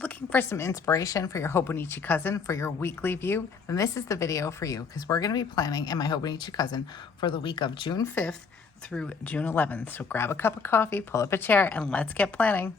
Looking for some inspiration for your Hobonichi Cousin for your weekly view? Then this is the video for you because we're going to be planning in my Hobonichi Cousin for the week of June 5th through June 11th. So grab a cup of coffee, pull up a chair, and let's get planning.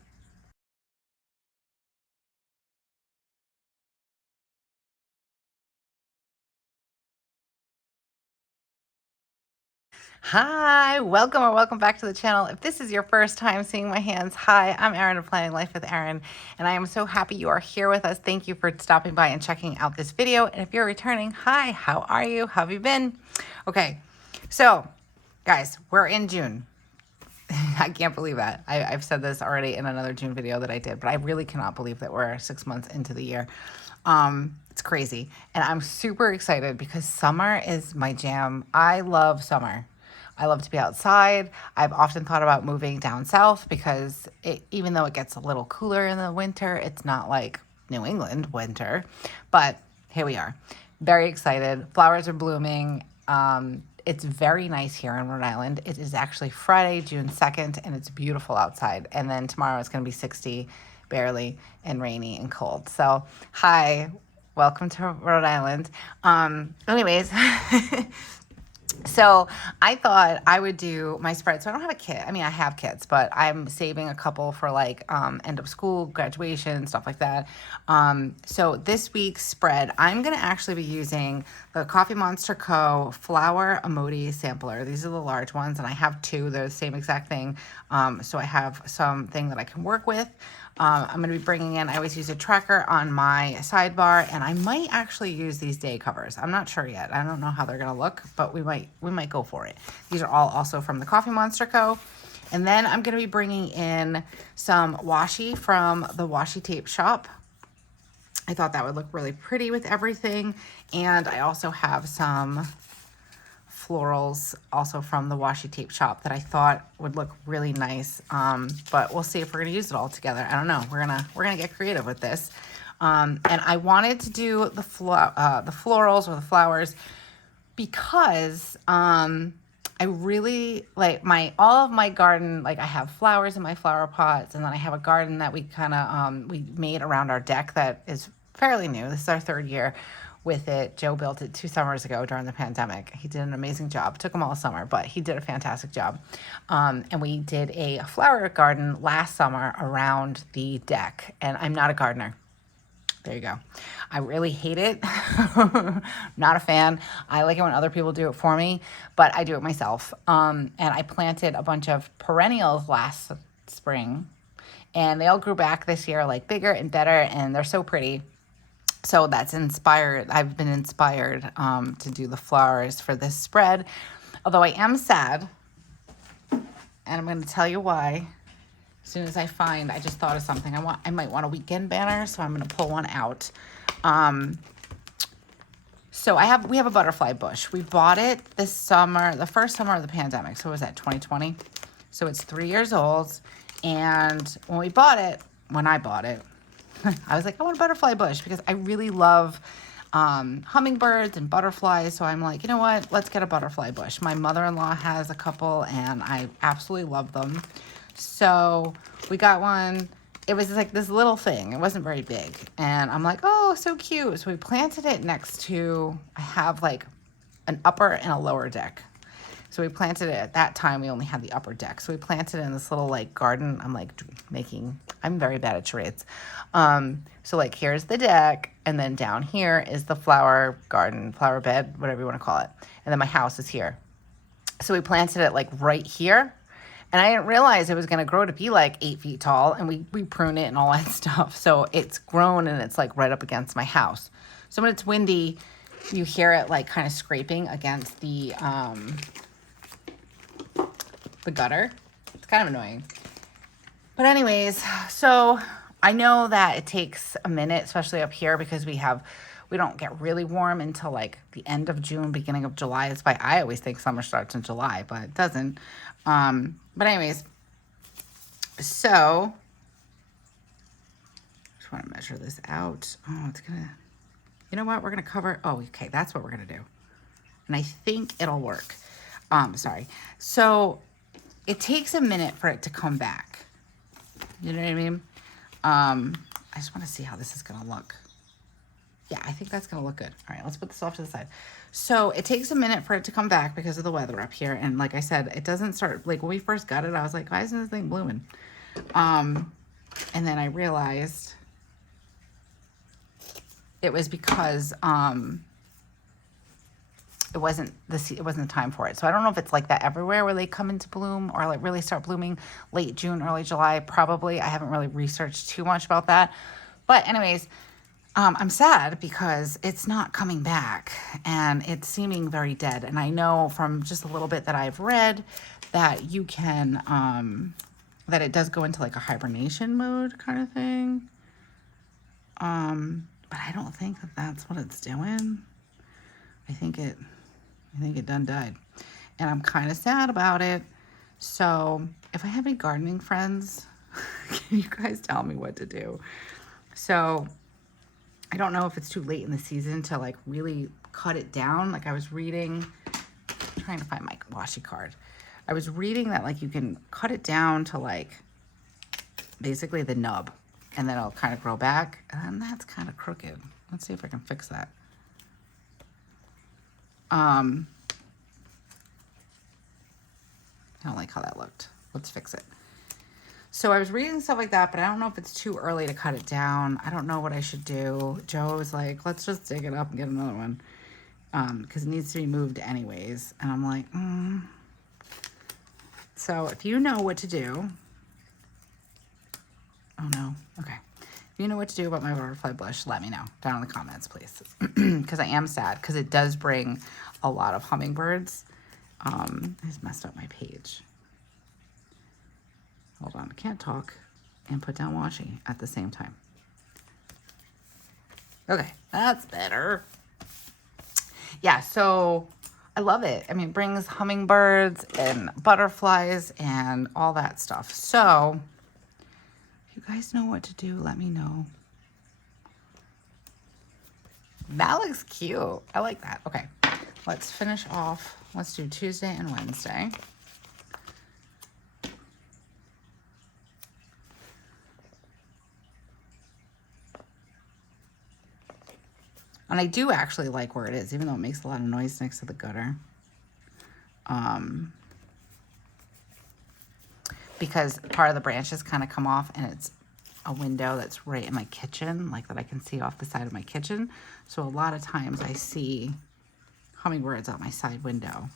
Hi, welcome or welcome back to the channel. If this is your first time seeing my hands, hi, I'm Erin of Planning Life with Erin, and I am so happy you are here with us. Thank you for stopping by and checking out this video. And if you're returning, hi, how are you? How have you been? Okay, so guys, we're in June. I can't believe that. I've said this already in another June video that I did, but I really cannot believe that we're 6 months into the year. It's crazy. And I'm super excited because summer is my jam. I love summer. I love to be outside. I've often thought about moving down south because even though it gets a little cooler in the winter, it's not like New England winter. But here we are. Very excited. Flowers are blooming. It's very nice here in Rhode Island. It is actually Friday, June 2nd, and it's beautiful outside. And then tomorrow it's going to be 60 barely and rainy and cold. So, hi, welcome to Rhode Island. Anyways, so I thought I would do my spread. So I don't have a kit. I mean, I have kits, but I'm saving a couple for like end of school, graduation, stuff like that. So this week's spread, I'm going to actually be using the Thecoffeemonsterzco flower emoji sampler. These are the large ones, and I have two. They're the same exact thing. So I have something that I can work with. I'm going to be bringing in, I always use a tracker on my sidebar, and I might actually use these day covers. I'm not sure yet. I don't know how they're going to look, but we might go for it. These are all also from the Thecoffeemonsterzco. And then I'm going to be bringing in some washi from the washi tape shop. I thought that would look really pretty with everything. And I also have some florals also from the washi tape shop that I thought would look really nice. But we'll see if we're gonna use it all together. I don't know. We're gonna get creative with this. And I wanted to do the florals or the flowers because I really like all of my garden. Like I have flowers in my flower pots, and then I have a garden that we kind of we made around our deck that is fairly new. This is our third year with it. Joe built it 2 summers ago during the pandemic. He did an amazing job. Took him all summer, but he did a fantastic job. And we did a flower garden last summer around the deck. And I'm not a gardener. There you go. I really hate it. Not a fan. I like it when other people do it for me, but I do it myself. And I planted a bunch of perennials last spring, and they all grew back this year, like bigger and better, and they're so pretty. So that's inspired. I've been inspired to do the flowers for this spread. Although I am sad, and I'm going to tell you why. As soon as I just thought of something. I might want a weekend banner, so I'm going to pull one out. So we have a butterfly bush. We bought it this summer, the first summer of the pandemic. So was that 2020? So it's 3 years old. And when I bought it, I was like, I want a butterfly bush because I really love hummingbirds and butterflies. So I'm like, you know what? Let's get a butterfly bush. My mother-in-law has a couple, and I absolutely love them. So we got one. It was like this little thing. It wasn't very big. And I'm like, oh, so cute. So we planted it next to, I have like an upper and a lower deck. So we planted it at that time. We only had the upper deck. So we planted it in this little like garden. I'm very bad at charades. So like here's the deck, and then down here is the flower garden, flower bed, whatever you want to call it. And then my house is here. So we planted it like right here. And I didn't realize it was going to grow to be like 8 feet tall, and we prune it and all that stuff. So it's grown, and it's like right up against my house. So when it's windy, you hear it like kind of scraping against the gutter. It's kind of annoying. But anyways, so I know that it takes a minute, especially up here, because we don't get really warm until like the end of June, beginning of July. That's why I always think summer starts in July, but it doesn't. But anyways, so just want to measure this out. Oh, you know what? We're going to cover, okay, that's what we're going to do. And I think it'll work. Sorry. So it takes a minute for it to come back. You know what I mean? I just want to see how this is going to look. Yeah, I think that's going to look good. All right, let's put this off to the side. So it takes a minute for it to come back because of the weather up here. And like I said, it doesn't start, like when we first got it, I was like, why isn't this thing blooming? And then I realized it was because it wasn't the time for it. So I don't know if it's like that everywhere where they come into bloom or like really start blooming late June, early July, probably. I haven't really researched too much about that. But anyways, I'm sad because it's not coming back and it's seeming very dead. And I know from just a little bit that I've read that you can, that it does go into like a hibernation mode kind of thing. But I don't think that that's what it's doing. I think it done died. And I'm kind of sad about it. So if I have any gardening friends, can you guys tell me what to do? So I don't know if it's too late in the season to like really cut it down. Like I was reading, I'm trying to find my washi card. I was reading that like you can cut it down to like basically the nub and then it'll kind of grow back. And that's kind of crooked. Let's see if I can fix that. I don't like how that looked. Let's fix it. So I was reading stuff like that, but I don't know if it's too early to cut it down. I don't know what I should do. Joe was like, let's just dig it up and get another one. Because it needs to be moved anyways. And I'm like, So if you know what to do. Oh no, okay. If you know what to do about my butterfly bush, let me know down in the comments, please. Because I am sad because it does bring a lot of hummingbirds. I just messed up my page. Hold on, I can't talk and put down washi at the same time. Okay, that's better. Yeah, so I love it. I mean, it brings hummingbirds and butterflies and all that stuff. So if you guys know what to do, let me know. That looks cute. I like that. Okay, let's finish off. Let's do Tuesday and Wednesday. And I do actually like where it is, even though it makes a lot of noise next to the gutter. Because part of the branches kind of come off and it's a window that's right in my kitchen, like that I can see off the side of my kitchen. So a lot of times I see hummingbirds out my side window.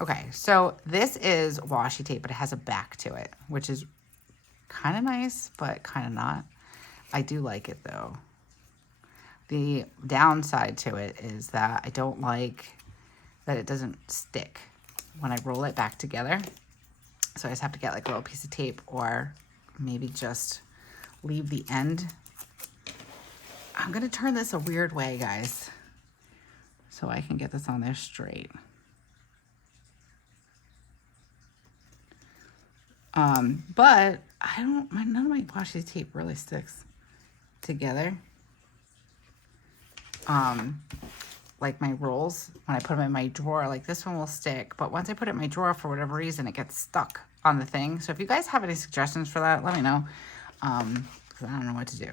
Okay, so this is washi tape, but it has a back to it, which is kind of nice, but kind of not. I do like it though. The downside to it is that I don't like that it doesn't stick when I roll it back together. So I just have to get like a little piece of tape or maybe just leave the end. I'm going to turn this a weird way, guys, so I can get this on there straight. But none of my washi tape really sticks together. Like my rolls, when I put them in my drawer, like this one will stick, but once I put it in my drawer, for whatever reason, it gets stuck on the thing. So if you guys have any suggestions for that, let me know, because I don't know what to do.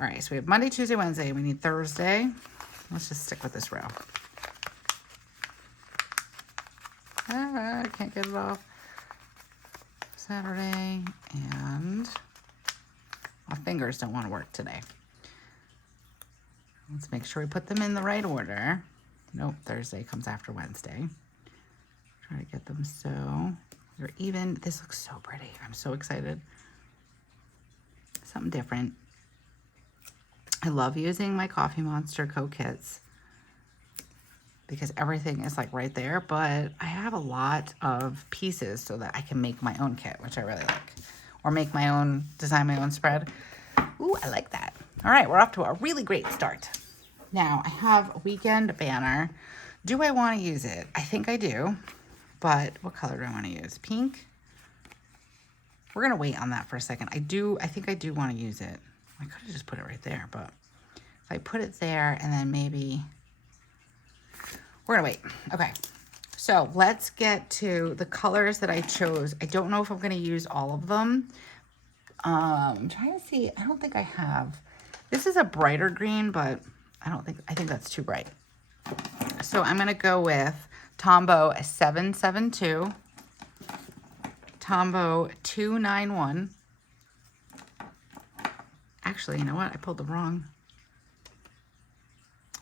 All right, so we have Monday, Tuesday, Wednesday. We need Thursday. Let's just stick with this row. I can't get it off. Saturday, and my fingers don't want to work today. Let's make sure we put them in the right order. Nope, Thursday comes after Wednesday. Try to get them so they're even. This looks so pretty. I'm so excited. Something different. I love using my Thecoffeemonsterzco kits because everything is like right there, but I have a lot of pieces so that I can make my own kit, which I really like. Or make my own, design my own spread. Ooh, I like that. All right, we're off to a really great start. Now, I have a weekend banner. Do I want to use it? I think I do, but what color do I want to use? Pink? We're going to wait on that for a second. I think I do want to use it. I could have just put it right there, but if I put it there and then maybe, we're going to wait. Okay, so let's get to the colors that I chose. I don't know if I'm going to use all of them. I'm trying to see. I don't think I have. This is a brighter green, but I think that's too bright. So I'm going to go with Tombow 772, Tombow 291. Actually, you know what? I pulled the wrong.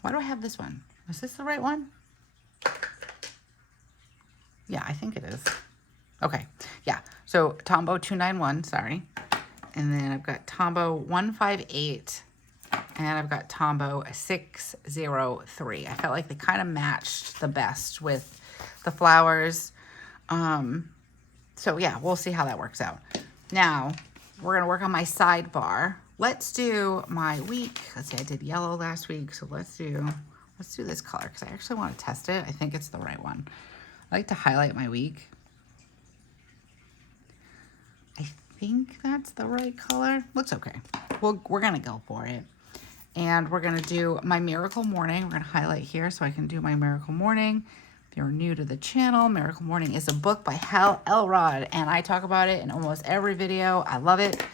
Why do I have this one? Is this the right one? Yeah, I think it is. Okay, yeah. So Tombow 291, sorry. And then I've got Tombow 158, and I've got Tombow 603. I felt like they kind of matched the best with the flowers. So yeah, we'll see how that works out. Now, we're gonna work on my sidebar. Let's do my week. Let's see, I did yellow last week, so let's do this color because I actually want to test it. I think it's the right one. I like to highlight my week. I think that's the right color. Looks okay. Well, we're gonna go for it. And we're gonna do my Miracle Morning. We're gonna highlight here so I can do my Miracle Morning. If you're new to the channel, Miracle Morning is a book by Hal Elrod, and I talk about it in almost every video. I love it.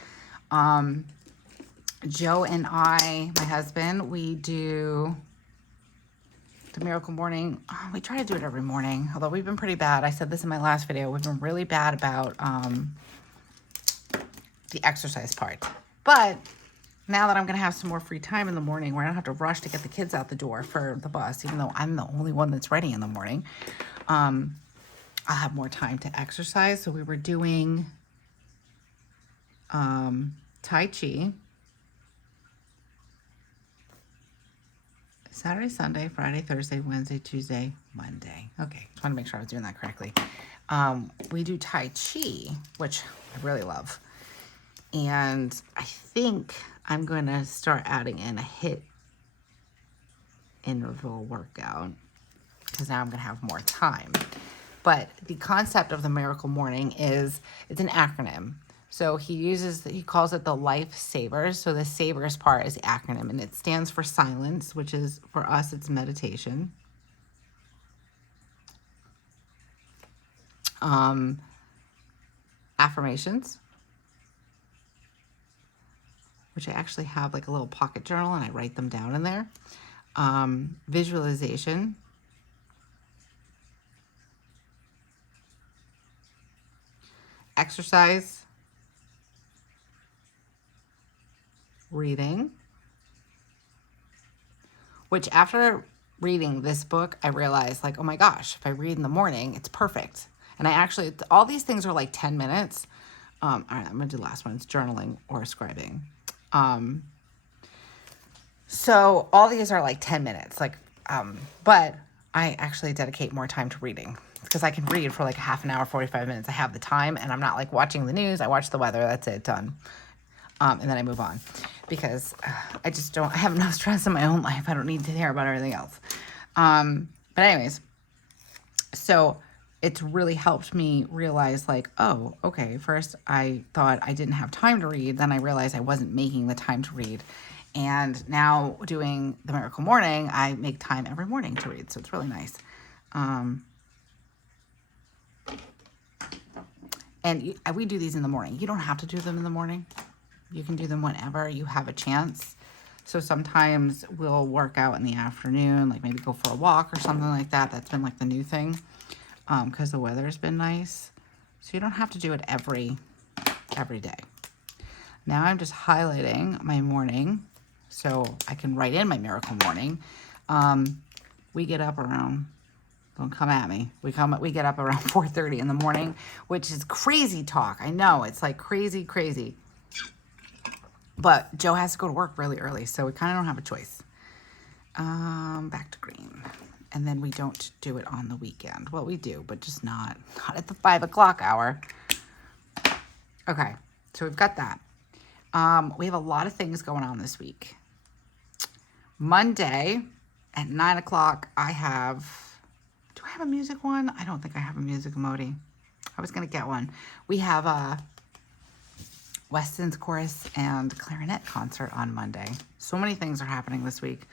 Joe and I, my husband, we do the Miracle Morning. Oh, we try to do it every morning, although we've been pretty bad. I said this in my last video. We've been really bad about the exercise part. But now that I'm going to have some more free time in the morning where I don't have to rush to get the kids out the door for the bus, even though I'm the only one that's ready in the morning, I'll have more time to exercise. So we were doing Tai Chi. Saturday, Sunday, Friday, Thursday, Wednesday, Tuesday, Monday. Okay, just want to make sure I was doing that correctly. We do Tai Chi, which I really love. And I think I'm going to start adding in a HIIT interval workout because now I'm going to have more time. But the concept of the Miracle Morning is, it's an acronym. So he calls it the Life Savers. So the savers part is the acronym, and it stands for silence, which is, for us, it's meditation. Affirmations, which I actually have like a little pocket journal and I write them down in there. Visualization. Exercise. Reading. Which after reading this book, I realized like, oh my gosh, if I read in the morning, it's perfect. And I actually, all these things are like 10 minutes. All right, I'm gonna do the last one. It's journaling or scribing. So all these are like 10 minutes, like, but I actually dedicate more time to reading because I can read for like half an hour, 45 minutes. I have the time and I'm not like watching the news. I watch the weather. That's it, done. And then I move on because I just don't, I have enough stress in my own life. I don't need to hear about everything else. But anyways, so it's really helped me realize like, oh, okay, first I thought I didn't have time to read. Then I realized I wasn't making the time to read. And now doing the Miracle Morning, I make time every morning to read. So it's really nice. And we do these in the morning. You don't have to do them in the morning. You can do them whenever you have a chance. So sometimes we'll work out in the afternoon, like maybe go for a walk or something like that. That's been like the new thing because the weather's been nice. So you don't have to do it every day. Now I'm just highlighting my morning so I can write in my Miracle Morning. We get up around, don't come at me. We get up around 4:30 in the morning, which is crazy talk. I know, it's like crazy. But Joe has to go to work really early, so we kind of don't have a choice. Back to green. And then we don't do it on the weekend. Well, we do, but just not at the 5 o'clock hour. Okay, so we've got that. We have a lot of things going on this week. Monday at 9 o'clock, do I have a music one? I don't think I have a music emoji. I was going to get one. We have Weston's chorus and clarinet concert on Monday. So many things are happening this week.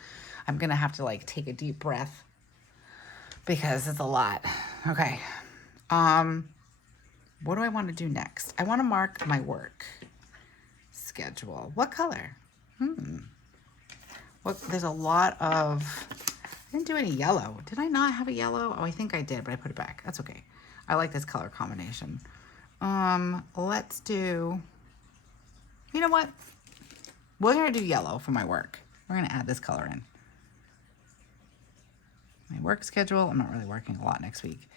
I'm going to have to like take a deep breath because it's a lot. Okay. What do I want to do next? I want to mark my work. schedule. What color? What, there's a lot of, I didn't do any yellow. Did I not have a yellow? Oh, I think I did, but I put it back. That's okay. I like this color combination. Let's do, you know what? We're gonna do yellow for my work. We're gonna add this color in. My work schedule, I'm not really working a lot next week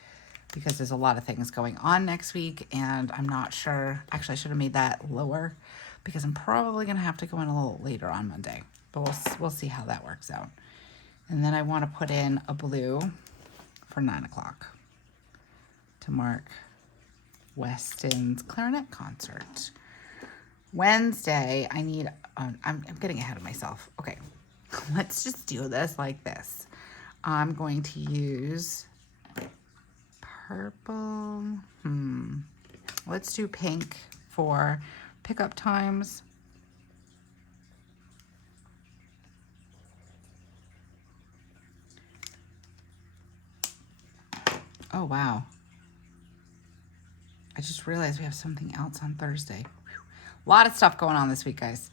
because there's a lot of things going on next week and I'm not sure. Actually, I should have made that lower because I'm probably gonna have to go in a little later on Monday, but we'll see how that works out. And then I wanna put in a blue for 9 o'clock to mark Weston's clarinet concert. Wednesday, I need, I'm getting ahead of myself. Okay, let's just do this like this. I'm going to use purple. Let's do pink for pickup times. Oh, wow. I just realized we have something else on Thursday. Whew. A lot of stuff going on this week, guys.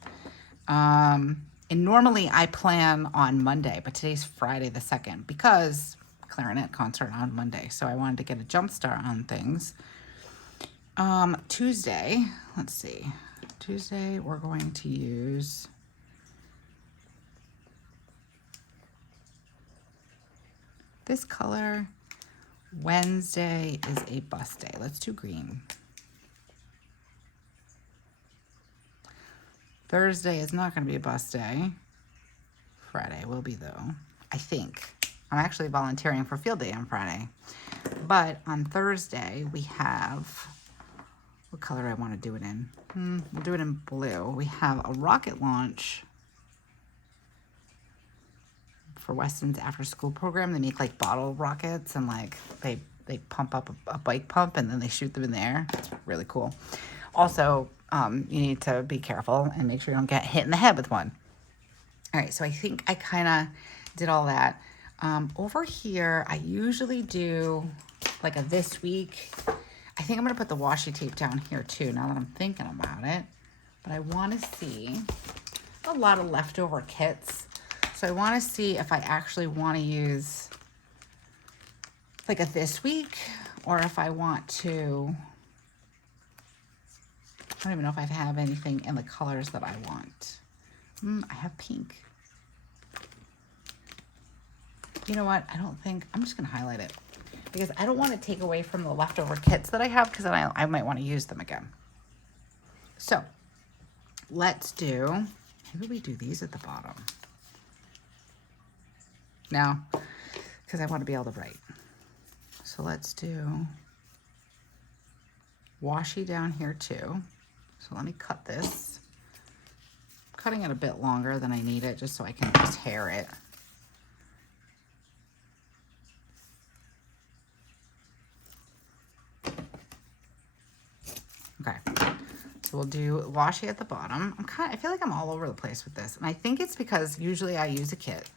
And normally I plan on Monday, but today's Friday the 2nd because clarinet concert on Monday. So I wanted to get a jump start on things. Tuesday, let's see. Tuesday, we're going to use this color. Wednesday is a bus day. Let's do green. Thursday is not going to be a bus day. Friday will be, though, I think. I'm actually volunteering for field day on Friday. But on Thursday, we have, what color I want to do it in? We'll do it in blue. We have a rocket launch for Weston's after school program. They make like bottle rockets and like they pump up a bike pump and then they shoot them in the air. It's really cool. Also, you need to be careful and make sure you don't get hit in the head with one. All right, so I think I kind of did all that. Over here, I usually do like a this week. I think I'm gonna put the washi tape down here too, now that I'm thinking about it. But I wanna see a lot of leftover kits. So I wanna see if I actually wanna use like a this week or if I want to, I don't even know if I have anything in the colors that I want. I have pink. You know what? I don't think, I'm just gonna highlight it because I don't want to take away from the leftover kits that I have because then I might want to use them again. So let's do, maybe we do these at the bottom. Now, because I want to be able to write. So let's do washi down here too. So let me cut this. I'm cutting it a bit longer than I need it just so I can tear it. Okay, so we'll do washi at the bottom. I feel like I'm all over the place with this. And I think it's because usually I use a kit.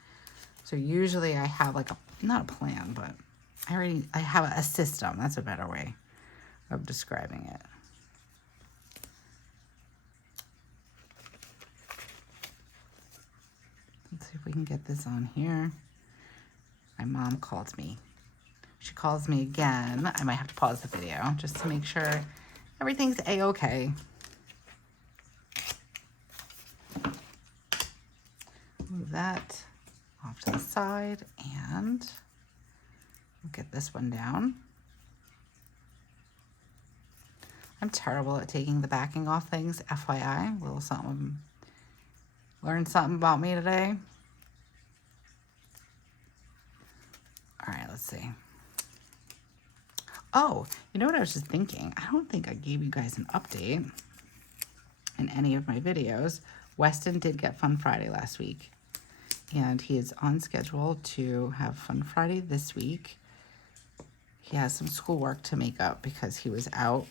So usually I have like not a plan, but I have a system. That's a better way of describing it. Let's see if we can get this on here. My mom called me. She calls me again. I might have to pause the video just to make sure everything's a-okay. Move that off to the side and we'll get this one down. I'm terrible at taking the backing off things, FYI. A little something, learned something about me today. All right, let's see. Oh, you know what I was just thinking? I don't think I gave you guys an update in any of my videos. Weston did get Fun Friday last week, and he is on schedule to have Fun Friday this week. He has some schoolwork to make up because he was out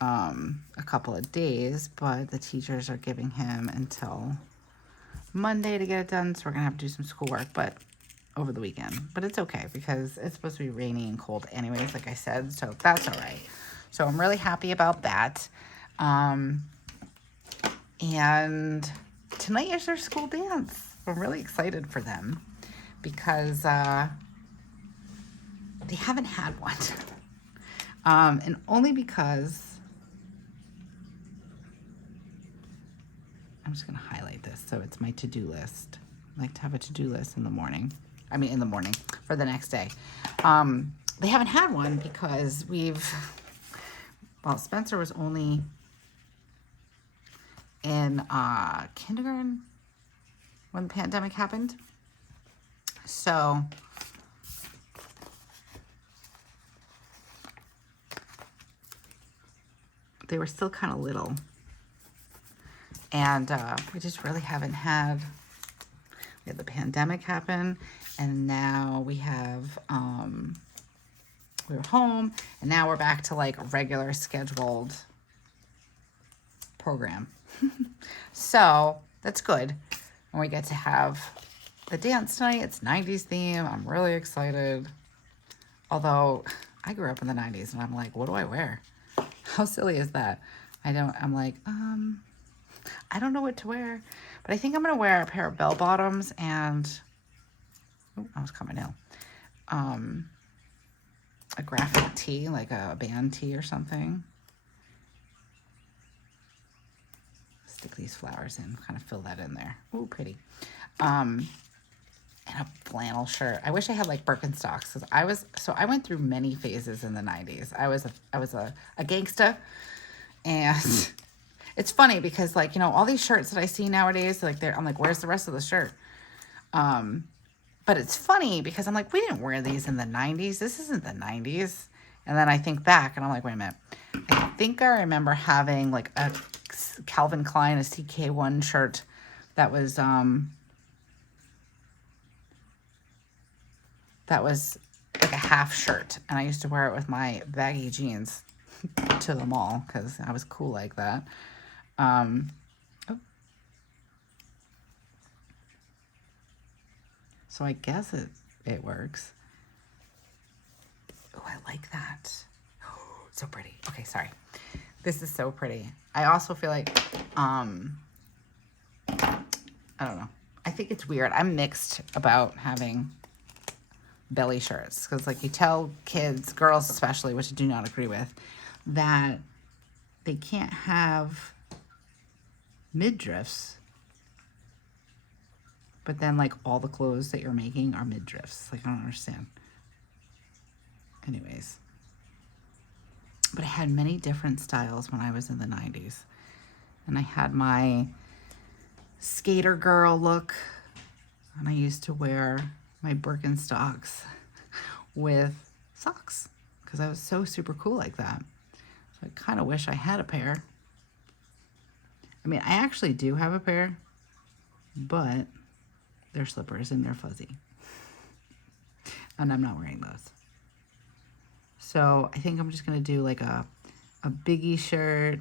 a couple of days, but the teachers are giving him until Monday to get it done, so we're gonna have to do some schoolwork, but over the weekend. But it's okay because it's supposed to be rainy and cold anyways, like I said, so that's all right. So I'm really happy about that. And tonight is their school dance. I'm really excited for them because they haven't had one. And only because I'm just going to highlight this so it's my to-do list. I like to have a to-do list in the morning. I mean, in the morning for the next day. They haven't had one because well, Spencer was only in kindergarten when the pandemic happened. So they were still kind of little. And we just really haven't had, we had the pandemic happen, and now we have, we were home, and now we're back to like a regular scheduled program. So that's good. And we get to have the dance tonight. It's 90s theme. I'm really excited. Although I grew up in the 90s and I'm like, what do I wear? How silly is that? I'm like, I don't know what to wear, but I think I'm going to wear a pair of bell bottoms and, oh, I was coming ill. A graphic tee, like a band tee or something. Stick these flowers in, kind of fill that in there. Ooh, pretty. And a flannel shirt. I wish I had like Birkenstocks because I went through many phases in the 90s. I was a gangsta, and it's funny because like, you know, all these shirts that I see nowadays, like I'm like, where's the rest of the shirt? But it's funny because I'm like, we didn't wear these in the 90s. This isn't the 90s. And then I think back and I'm like, wait a minute. I think I remember having like a Calvin Klein, a CK1 shirt that was like a half shirt. And I used to wear it with my baggy jeans to the mall because I was cool like that. Oh. So I guess it works. Oh, I like that. Oh, so pretty. Okay, sorry. This is so pretty. I also feel like, I don't know. I think it's weird. I'm mixed about having belly shirts because like you tell kids, girls especially, which I do not agree with, that they can't have midriffs, but then like all the clothes that you're making are midriffs. Like I don't understand. Anyways, but I had many different styles when I was in the 90s, and I had my skater girl look, and I used to wear my Birkenstocks with socks because I was so super cool like that. So I kind of wish I had a pair. I mean, I actually do have a pair, but they're slippers and they're fuzzy. And I'm not wearing those. So I think I'm just going to do like a Biggie shirt,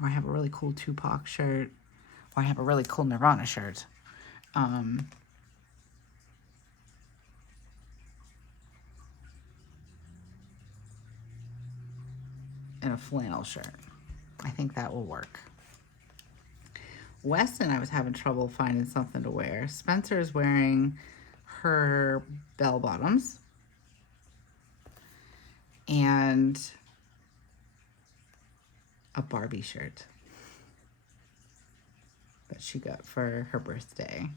or I have a really cool Tupac shirt, or I have a really cool Nirvana shirt. And a flannel shirt. I think that will work. Weston, I was having trouble finding something to wear. Spencer is wearing her bell bottoms and a Barbie shirt that she got for her birthday.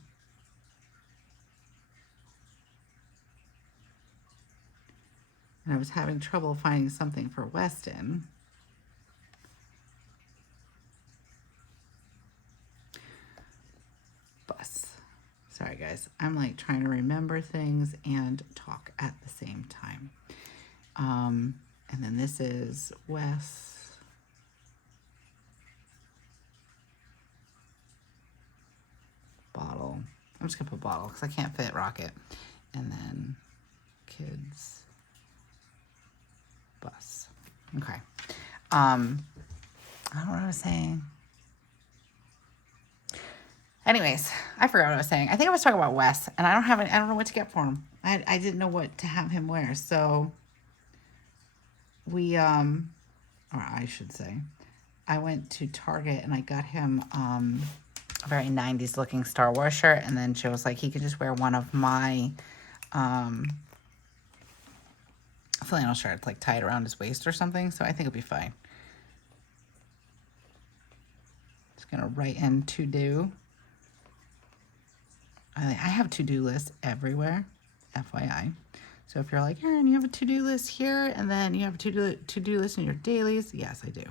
And I was having trouble finding something for Weston. Sorry guys, I'm like trying to remember things and talk at the same time. And then this is Wes. Bottle. I'm just gonna put bottle because I can't fit Rocket. And then kids. Bus. Okay. I don't know what I was saying. Anyways, I forgot what I was saying. I think I was talking about Wes, and I don't know what to get for him. I didn't know what to have him wear. So we, or I should say, I went to Target and I got him a very 90s looking Star Wars shirt, and then Joe was like, he could just wear one of my flannel shirts, like tied around his waist or something, so I think it'll be fine. Just gonna write in to do. I have to-do lists everywhere, FYI. So if you're like, Erin, you have a to-do list here, and then you have a to-do list in your dailies, yes, I do.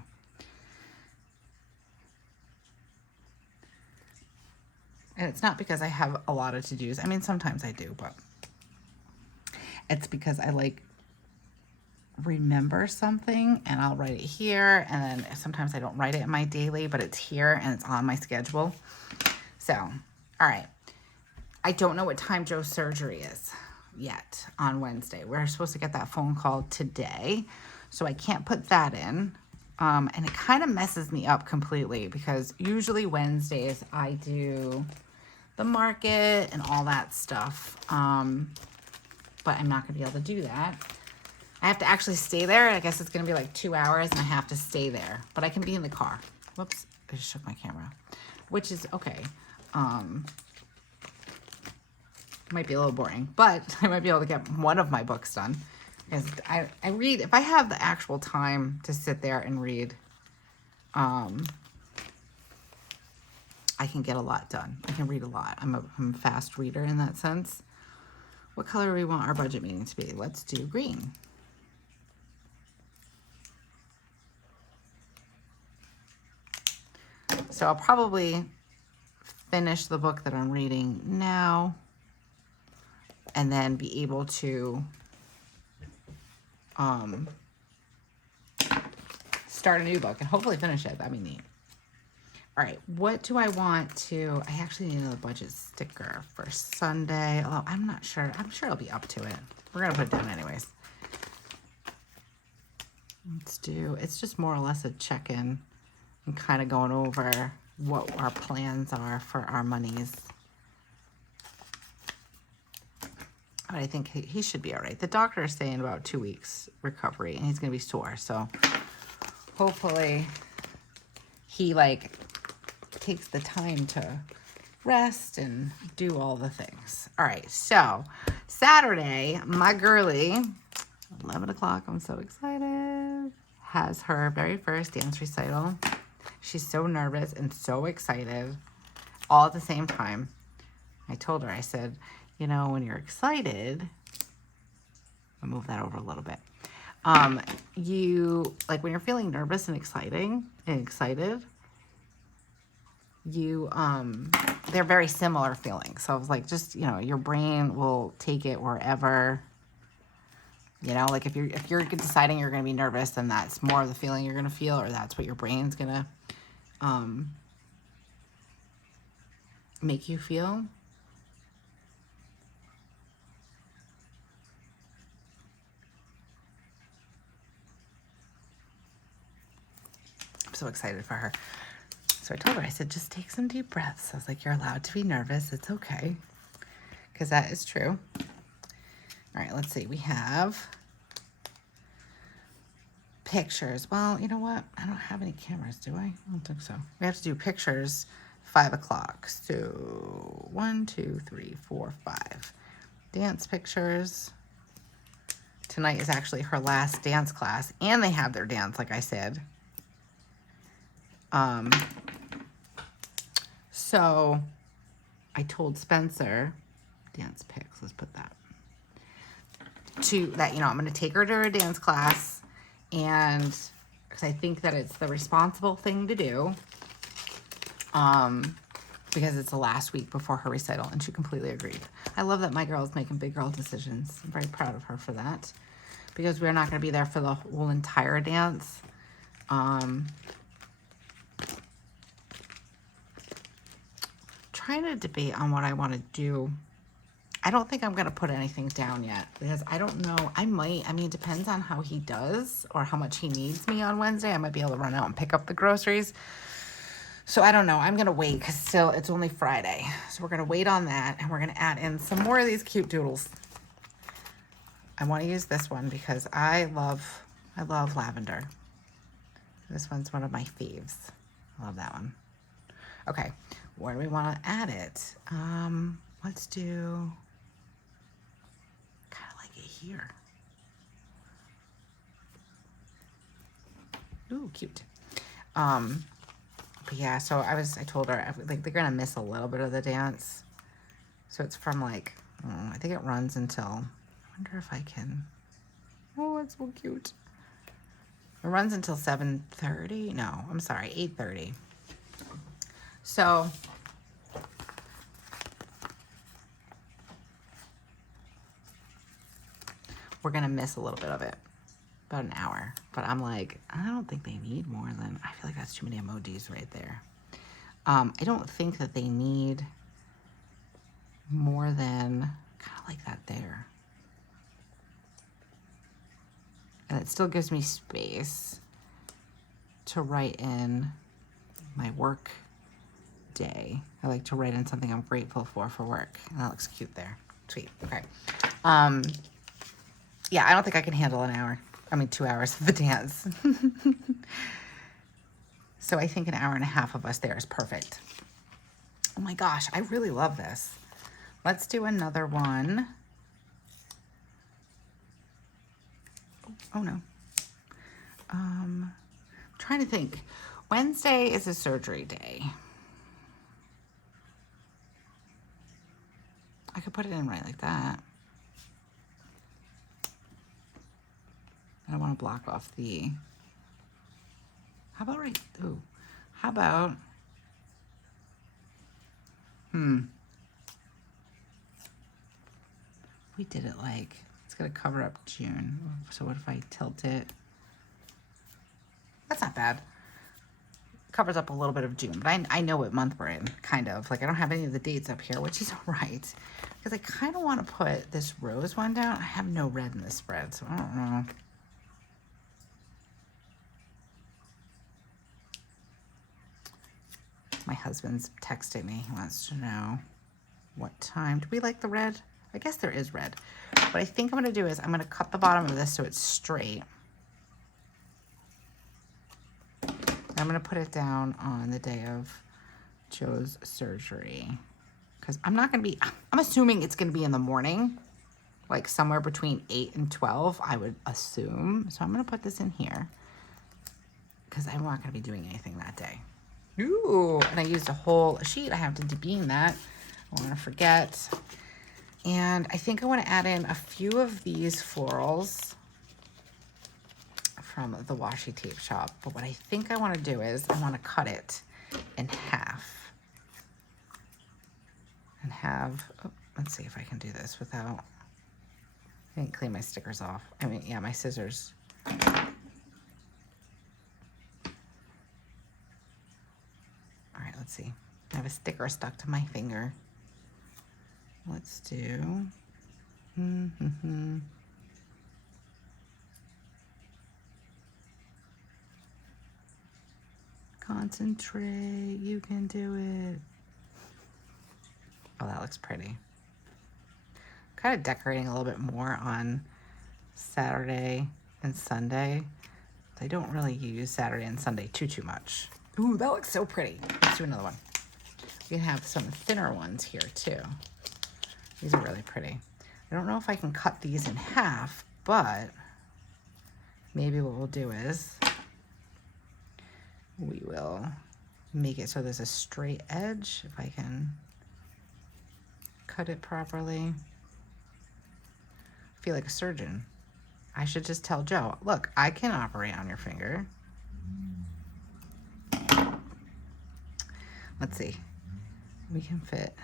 And it's not because I have a lot of to-dos. I mean, sometimes I do, but it's because I like remember something and I'll write it here, and then sometimes I don't write it in my daily, but it's here and it's on my schedule. So, all right. I don't know what time Joe's surgery is yet on Wednesday. We're supposed to get that phone call today, so I can't put that in. And it kind of messes me up completely because usually Wednesdays I do the market and all that stuff. But I'm not going to be able to do that. I have to actually stay there. I guess it's going to be like 2 hours and I have to stay there. But I can be in the car. Whoops, I just shook my camera. Which is okay. Might be a little boring, but I might be able to get one of my books done. Because I read, if I have the actual time to sit there and read, I can get a lot done. I can read a lot. I'm a fast reader in that sense. What color do we want our budget meeting to be? Let's do green. So I'll probably finish the book that I'm reading now and then be able to start a new book and hopefully finish it. That'd be neat. All right, what do I want to, I actually need another budget sticker for Sunday, although I'm not sure. I'm sure I'll be up to it. We're gonna put it down anyways. Let's do, it's just more or less a check-in and kind of going over what our plans are for our monies. But I think he should be all right. The doctor is saying about 2 weeks recovery and he's gonna be sore. So hopefully he like takes the time to rest and do all the things. All right, so Saturday, my girly, 11 o'clock, I'm so excited, has her very first dance recital. She's so nervous and so excited all at the same time. I told her, I said, you know, when you're excited, I'll move that over a little bit. You, like when you're feeling nervous and excited, you, they're very similar feelings. So I was like, just, you know, your brain will take it wherever, you know, like if you're deciding you're going to be nervous, then that's more of the feeling you're going to feel, or that's what your brain's going to, make you feel. I'm so excited for her. So I told her, I said, just take some deep breaths. I was like, you're allowed to be nervous. It's okay. Because that is true. All right, let's see. We have pictures. Well, you know what? I don't have any cameras, do I? I don't think so. We have to do pictures 5 o'clock. So 1, 2, 3, 4, 5. Dance pictures. Tonight is actually her last dance class. And they have their dance, like I said. So I told Spencer, dance pics, let's put that, you know, I'm going to take her to her dance class, and because I think that it's the responsible thing to do, because it's the last week before her recital, and she completely agreed. I love that my girl is making big girl decisions. I'm very proud of her for that, because we're not going to be there for the whole entire dance. Trying to debate on what I want to do. I don't think I'm going to put anything down yet, because I don't know. I mean, it depends on how he does or how much he needs me on Wednesday. I might be able to run out and pick up the groceries. So I don't know. I'm going to wait because still it's only Friday. So we're going to wait on that, and we're going to add in some more of these cute doodles. I want to use this one because I love lavender. This one's one of my faves. I love that one. Okay, where do we want to add it? Let's do kind of like it here. Ooh, cute. But yeah, so I told her, like, they're gonna miss a little bit of the dance. So it's from like, I think it runs until, I wonder if I can, oh, it's so cute. It runs until 7:30. No, I'm sorry, 8:30. So we're gonna miss a little bit of it, about an hour. But I'm like, I don't think they need more than, I feel like that's too many emojis right there. I don't think that they need more than kind of like that there. And it still gives me space to write in my work day. I like to write in something I'm grateful for work. And that looks cute there. Sweet. Okay. Yeah, I don't think I can handle an hour. I mean, 2 hours of the dance. So I think an hour and a half of us there is perfect. Oh my gosh, I really love this. Let's do another one. Oh no. Trying to think. Wednesday is a surgery day. I could put it in right like that. I don't want to block off the, how about right, ooh, how about, we did it like, it's gonna cover up June. So what if I tilt it? That's not bad. Covers up a little bit of June, but I know what month we're in, kind of. Like I don't have any of the dates up here, which is all right. Because I kind of want to put this rose one down. I have no red in this spread, so I don't know. My husband's texting me. He wants to know what time. Do we like the red? I guess there is red. What I think I'm going to do is I'm going to cut the bottom of this so it's straight. I'm going to put it down on the day of Joe's surgery. Because I'm not going to be, I'm assuming it's going to be in the morning. Like somewhere between 8 and 12, I would assume. So I'm going to put this in here. Because I'm not going to be doing anything that day. Ooh, and I used a whole sheet. I have to debeam that. I don't want to forget. And I think I want to add in a few of these florals from the washi tape shop. But what I think I want to do is I want to cut it in half. And have, oh, let's see if I can do this without, I didn't clean my stickers off. I mean, yeah, my scissors. All right, let's see. I have a sticker stuck to my finger. Let's do, Concentrate, you can do it. Oh, that looks pretty. Kind of decorating a little bit more on Saturday and Sunday. I don't really use Saturday and Sunday too much. Ooh, that looks so pretty. Let's do another one. We can have some thinner ones here too. These are really pretty. I don't know if I can cut these in half, but maybe what we'll do is we will make it so there's a straight edge if I can cut it properly. I feel like a surgeon. I should just tell Joe, look, I can operate on your finger. Let's see. We can fit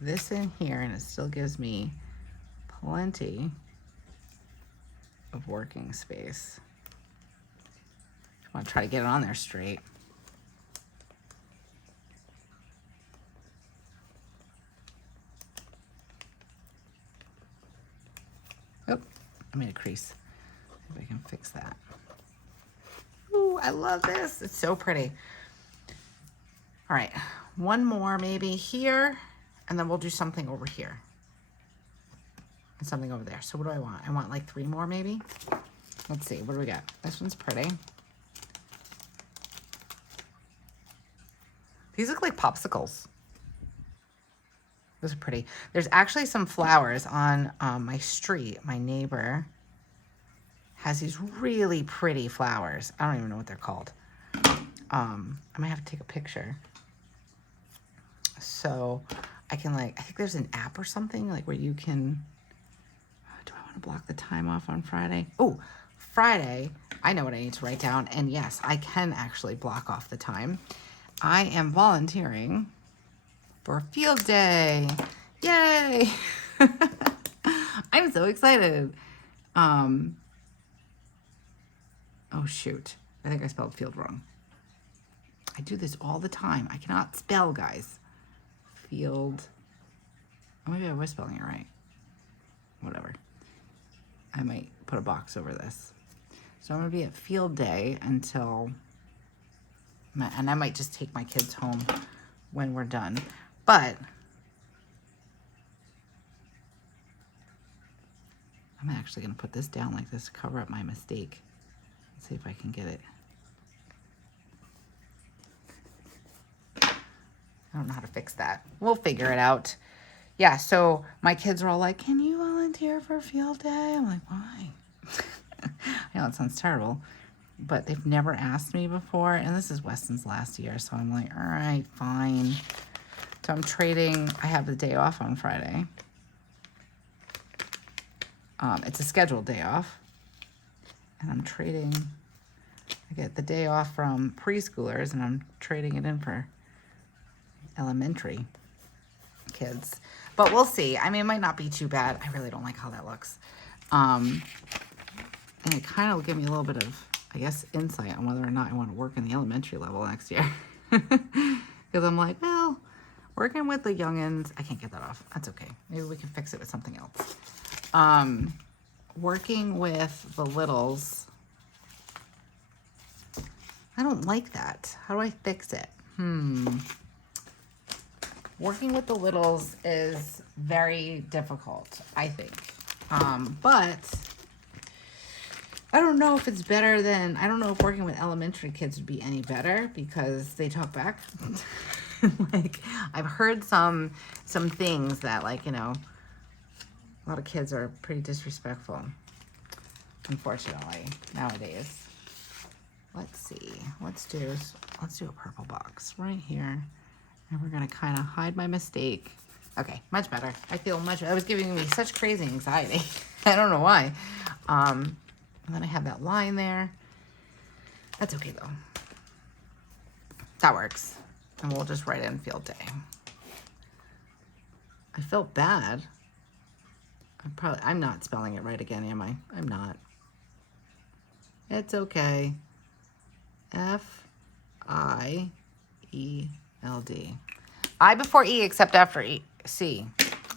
this in here and it still gives me plenty of working space. I want to try to get it on there straight. Oh, I made a crease. See if I can fix that. Ooh, I love this. It's so pretty. All right, one more maybe here, and then we'll do something over here. And something over there. So what do I want? I want like 3 more maybe? Let's see, what do we got? This one's pretty. These look like popsicles. Those are pretty. There's actually some flowers on my street. My neighbor has these really pretty flowers. I don't even know what they're called. I might have to take a picture. So I can I think there's an app or something where you can, do I want to block the time off on Friday? Oh, Friday, I know what I need to write down. And yes, I can actually block off the time. I am volunteering for field day. Yay! I'm so excited. Oh shoot. I think I spelled field wrong. I do this all the time. I cannot spell, guys. Field. Oh, maybe I was spelling it right. Whatever. I might put a box over this. So I'm going to be at field day until, and I might just take my kids home when we're done. But I'm actually going to put this down like this to cover up my mistake. Let's see if I can get it. I don't know how to fix that. We'll figure it out. Yeah, so my kids are all like, can you volunteer for field day? I'm like, why? I know it sounds terrible, but they've never asked me before. And this is Weston's last year, so I'm like, all right, fine. So I'm trading. I have the day off on Friday. It's a scheduled day off. And I'm trading. I get the day off from preschoolers, and I'm trading it in for elementary kids. But we'll see. I mean, it might not be too bad. I really don't like how that looks. And it kind of will give me a little bit of, I guess, insight on whether or not I want to work in the elementary level next year. Because I'm like, well, working with the youngins, I can't get that off. That's okay. Maybe we can fix it with something else. Working with the littles, I don't like that. How do I fix it? Working with the littles is very difficult, I think. But I don't know if it's better than, I don't know if working with elementary kids would be any better because they talk back. I've heard some things that a lot of kids are pretty disrespectful, unfortunately, nowadays. Let's see, let's do a purple box right here. And we're gonna kind of hide my mistake. Okay, much better. I feel much better. It was giving me such crazy anxiety. I don't know why. And then I have that line there. That's okay though. That works. And we'll just write in field day. I felt bad. I'm not spelling it right again, am I? I'm not. It's okay. F-I-E-L-D. I before E except after E. C.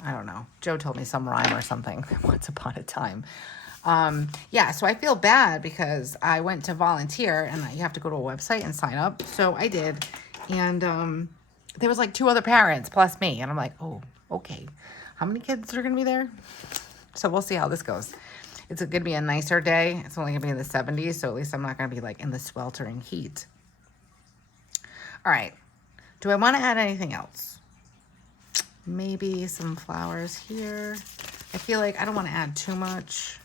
I don't know. Joe told me some rhyme or something once upon a time. Yeah, so I feel bad because I went to volunteer and you have to go to a website and sign up. So I did. And there was 2 other parents plus me. And I'm like, oh, okay. How many kids are going to be there? So we'll see how this goes. It's going to be a nicer day. It's only going to be in the 70s. So at least I'm not going to be in the sweltering heat. All right. Do I want to add anything else? Maybe some flowers here. I feel like I don't want to add too much.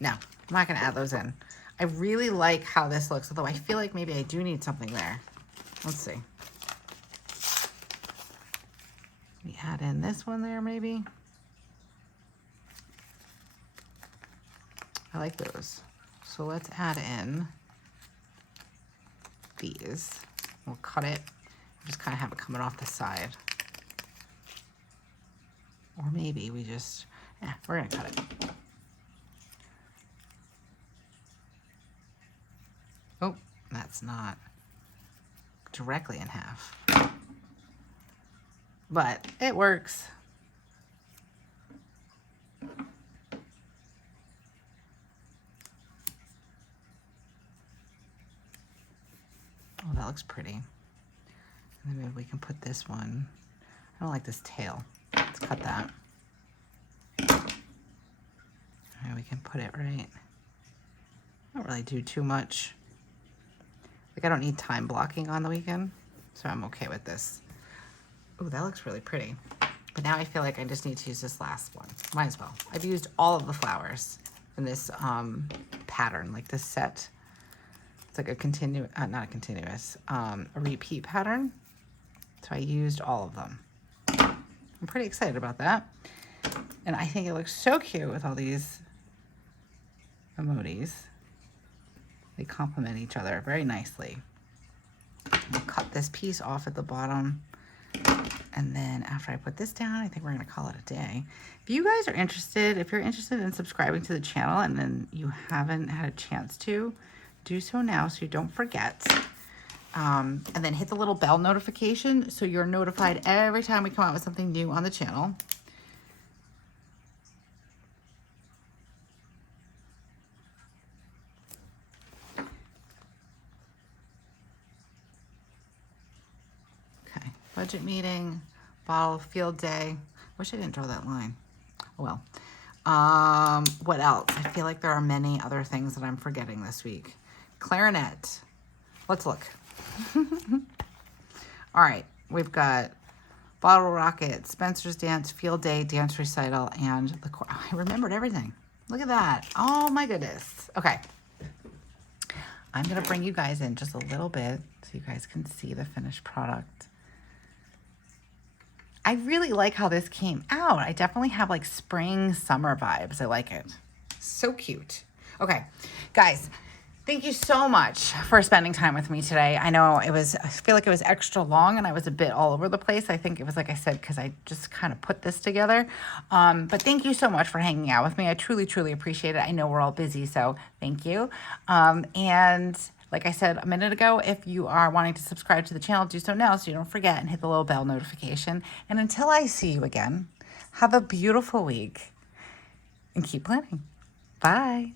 No, I'm not going to add those in. I really like how this looks, although I feel like maybe I do need something there. Let's see. We add in this one there, maybe. I like those. So let's add in these. We'll cut it. Just kind of have it coming off the side. Or maybe we just, we're going to cut it. Oh, that's not directly in half. But it works. Oh, that looks pretty. And then maybe we can put this one. I don't like this tail. Let's cut that. And we can put it right. I don't really do too much. I don't need time blocking on the weekend. So I'm okay with this. Oh, that looks really pretty. But now I feel like I just need to use this last one. Might as well. I've used all of the flowers in this pattern, like this set. It's like a not a continuous, a repeat pattern. So I used all of them. I'm pretty excited about that. And I think it looks so cute with all these emojis. They complement each other very nicely. I'll cut this piece off at the bottom. And then after I put this down, I think we're going to call it a day. If you guys are interested, if you're interested in subscribing to the channel and then you haven't had a chance to, do so now so you don't forget. And then hit the little bell notification so you're notified every time we come out with something new on the channel. Okay, budget meeting, bottle field day. Wish I didn't draw that line. Oh well. What else? I feel like there are many other things that I'm forgetting this week. Clarinet. Let's look. All right, we've got Bottle Rocket, Spencer's Dance, Field Day, Dance Recital, and the oh, I remembered everything. Look at that. Oh my goodness. Okay. I'm going to bring you guys in just a little bit so you guys can see the finished product. I really like how this came out. I definitely have like spring, summer vibes. I like it. So cute. Okay, guys. Thank you so much for spending time with me today. I know I feel like it was extra long and I was a bit all over the place. I think it was, like I said, because I just kind of put this together. But thank you so much for hanging out with me. I truly, truly appreciate it. I know we're all busy, so thank you. And like I said a minute ago, if you are wanting to subscribe to the channel, do so now so you don't forget and hit the little bell notification. And until I see you again, have a beautiful week and keep planning. Bye.